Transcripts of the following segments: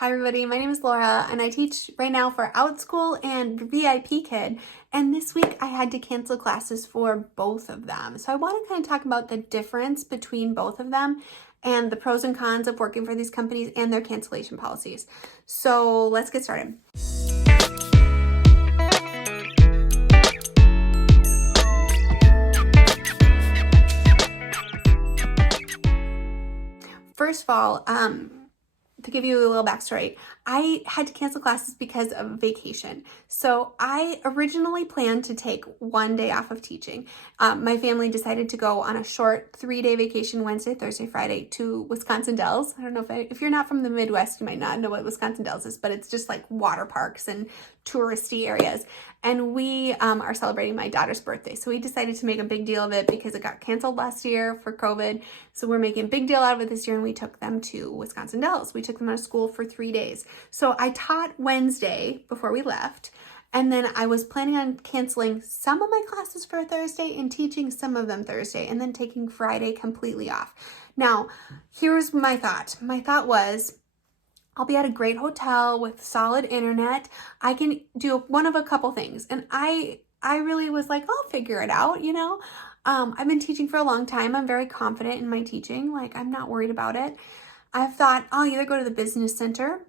Hi everybody, my name is Laura and I teach right now for Outschool and VIPKid, and this week I had to cancel classes for both of them. So I want to kind of talk about the difference between both of them and the pros and cons of working for these companies and their cancellation policies. So let's get started. First of all, to give you a little backstory, I had to cancel classes because of vacation. So I originally planned to take one day off of teaching. My family decided to go on a short 3-day vacation, Wednesday, Thursday, Friday, to Wisconsin Dells. I don't know if you're not from the Midwest, you might not know what Wisconsin Dells is, but it's just like water parks and touristy areas. And we are celebrating my daughter's birthday. So we decided to make a big deal of it because it got canceled last year for COVID. So we're making a big deal out of it this year, and we took them to Wisconsin Dells. We took them out of school for 3 days. So I taught Wednesday before we left, and then I was planning on canceling some of my classes for Thursday and teaching some of them Thursday, and then taking Friday completely off. Now, here's my thought. My thought was, I'll be at a great hotel with solid internet. I can do one of a couple things. And I really was like, I'll figure it out, you know? I've been teaching for a long time. I'm very confident in my teaching. Like, I'm not worried about it. I've thought I'll either go to the business center,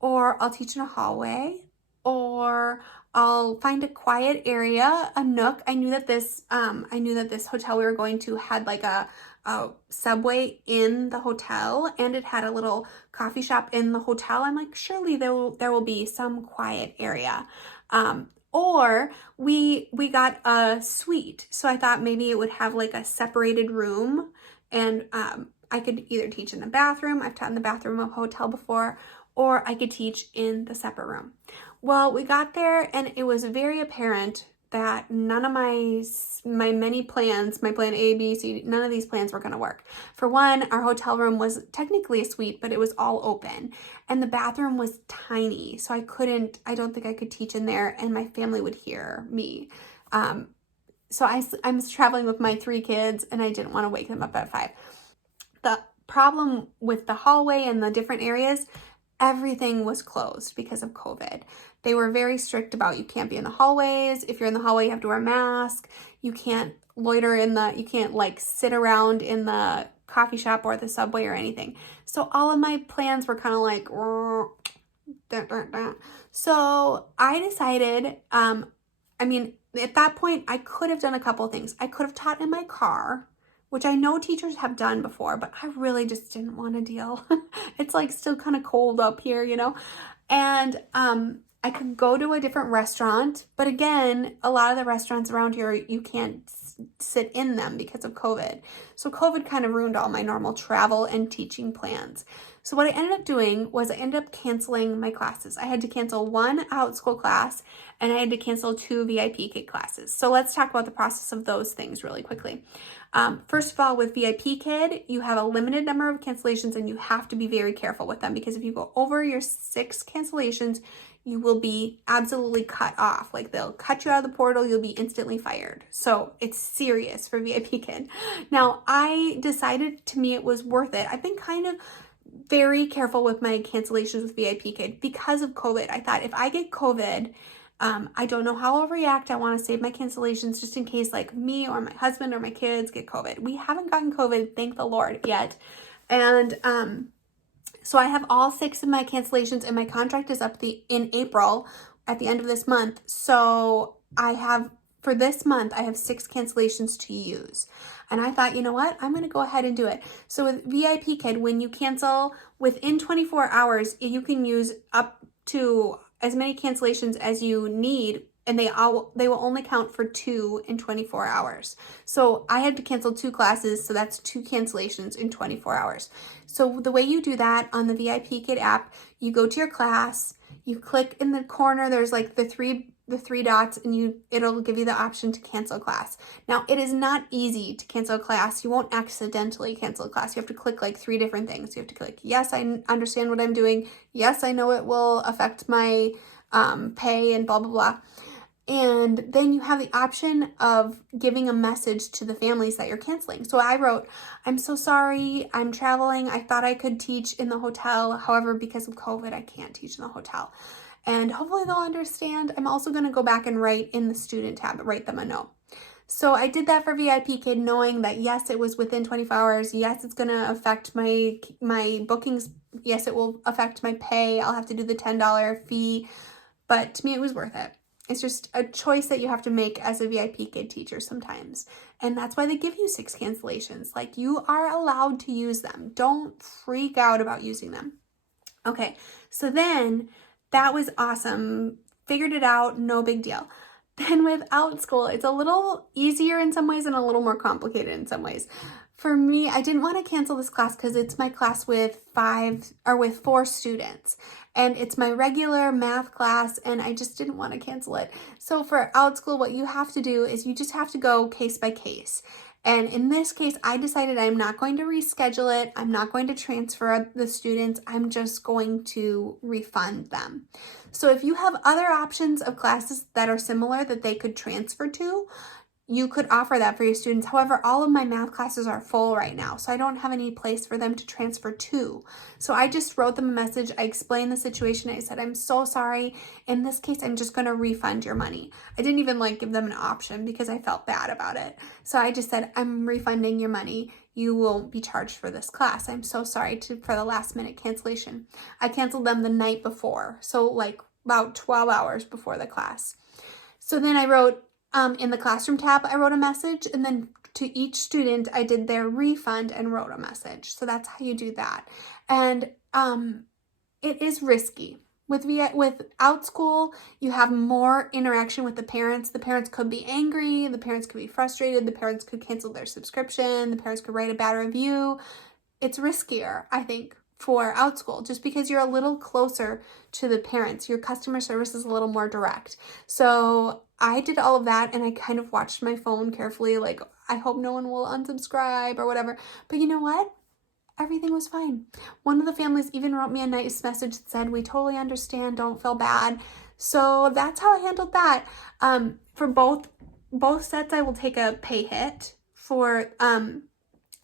or I'll teach in a hallway, or I'll find a quiet area, a nook. I knew that this hotel we were going to had like a Subway in the hotel, and it had a little coffee shop in the hotel. I'm like, surely there will be some quiet area. Or we got a suite, so I thought maybe it would have like a separated room, and I could either teach in the bathroom. I've taught in the bathroom of a hotel before, or I could teach in the separate room. Well, we got there and it was very apparent that none of my many plans, my plan A, B, C, none of these plans were going to work. For one, our hotel room was technically a suite, but it was all open, and the bathroom was tiny. So I don't think I could teach in there, and my family would hear me. So I'm traveling with my 3 kids, and I didn't want to wake them up at 5. The problem with the hallway and the different areas, everything was closed because of COVID. They were very strict about you can't be in the hallways. If you're in the hallway, you have to wear a mask. You can't loiter you can't like sit around in the coffee shop or the Subway or anything. So all of my plans were kind of like, so I decided, at that point, I could have done a couple of things. I could have taught in my car, which I know teachers have done before, but I really just didn't want to deal. It's like still kind of cold up here, you know? And I could go to a different restaurant, but again, a lot of the restaurants around here, you can't sit in them because of COVID. So COVID kind of ruined all my normal travel and teaching plans. So what I ended up doing was I ended up canceling my classes. I had to cancel 1 Outschool class, and I had to cancel 2 VIPKid classes. So let's talk about the process of those things really quickly. First of all, with VIPKid, you have a limited number of cancellations, and you have to be very careful with them, because if you go over your 6 cancellations, you will be absolutely cut off. Like, they'll cut you out of the portal. You'll be instantly fired. So it's serious for VIPKid. Now, I decided, to me, it was worth it. I've been kind of very careful with my cancellations with VIPKid because of COVID. I thought, if I get COVID, I don't know how I'll react. I want to save my cancellations just in case, like, me or my husband or my kids get COVID. We haven't gotten COVID, thank the Lord, yet. And so I have all 6 of my cancellations, and my contract is up in April at the end of this month. So for this month, I have 6 cancellations to use. And I thought, you know what? I'm going to go ahead and do it. So with VIPKid, when you cancel within 24 hours, you can use up to as many cancellations as you need, and they will only count for 2 in 24 hours. So I had to cancel 2 classes, so that's 2 cancellations in 24 hours. So the way you do that on the VIPKid app, you go to your class, you click in the corner, there's like the three dots, and it'll give you the option to cancel class. Now, it is not easy to cancel a class. You won't accidentally cancel a class. You have to click like 3 different things. You have to click, yes, I understand what I'm doing. Yes, I know it will affect my pay and blah, blah, blah. And then you have the option of giving a message to the families that you're canceling. So I wrote, I'm so sorry, I'm traveling. I thought I could teach in the hotel. However, because of COVID, I can't teach in the hotel. And hopefully they'll understand. I'm also going to go back and write in the student tab, write them a note. So I did that for VIPKid, knowing that yes, it was within 24 hours. Yes, it's going to affect my bookings. Yes, it will affect my pay. I'll have to do the $10 fee. But to me, it was worth it. It's just a choice that you have to make as a VIPKid teacher sometimes. And that's why they give you 6 cancellations. Like, you are allowed to use them. Don't freak out about using them. Okay, so then that was awesome. Figured it out, no big deal. Then with Outschool, it's a little easier in some ways and a little more complicated in some ways. For me, I didn't want to cancel this class because it's my class with 4 students. And it's my regular math class, and I just didn't want to cancel it. So for Outschool, what you have to do is you just have to go case by case. And in this case, I decided I'm not going to reschedule it. I'm not going to transfer the students. I'm just going to refund them. So if you have other options of classes that are similar that they could transfer to, you could offer that for your students. However, all of my math classes are full right now, so I don't have any place for them to transfer to. So I just wrote them a message. I explained the situation. I said, I'm so sorry. In this case, I'm just going to refund your money. I didn't even give them an option because I felt bad about it. So I just said, I'm refunding your money. You will be charged for this class. I'm so sorry for the last minute cancellation. I canceled them the night before, so about 12 hours before the class. So then I wrote, in the classroom tab, I wrote a message, and then to each student, I did their refund and wrote a message. So that's how you do that. And it is risky. With Outschool, you have more interaction with the parents. The parents could be angry. The parents could be frustrated. The parents could cancel their subscription. The parents could write a bad review. It's riskier, I think, for Outschool, just because you're a little closer to the parents. Your customer service is a little more direct. So I did all of that, and I kind of watched my phone carefully, I hope no one will unsubscribe or whatever. But you know what? Everything was fine. One of the families even wrote me a nice message that said, we totally understand, don't feel bad. So that's how I handled that. For both sets, I will take a pay hit. For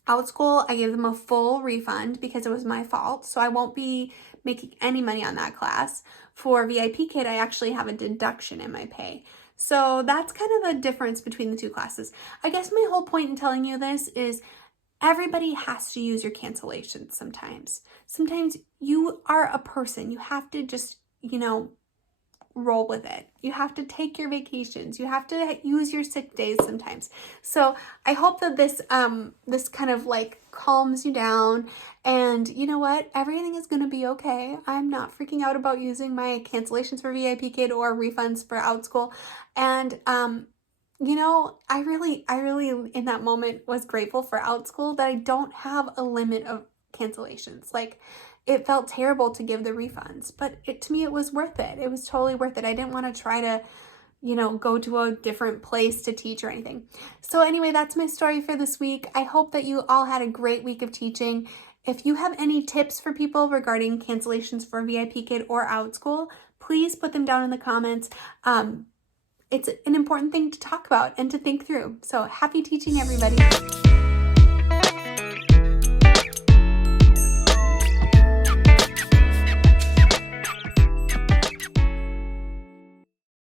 Outschool, I gave them a full refund because it was my fault, so I won't be making any money on that class. For VIPKid, I actually have a deduction in my pay. So that's kind of the difference between the two classes. I guess my whole point in telling you this is everybody has to use your cancellations sometimes. Sometimes you are a person. You have to just, roll with it. You have to take your vacations. You have to use your sick days sometimes. So I hope that this kind of calms you down, and you know what? Everything is going to be okay. I'm not freaking out about using my cancellations for VIPKid or refunds for Outschool. And I really in that moment was grateful for Outschool that I don't have a limit of cancellations. It felt terrible to give the refunds, but to me, it was worth it. It was totally worth it. I didn't want to try to, go to a different place to teach or anything. So anyway, that's my story for this week. I hope that you all had a great week of teaching. If you have any tips for people regarding cancellations for VIPKid or Outschool, please put them down in the comments. It's an important thing to talk about and to think through. So happy teaching, everybody.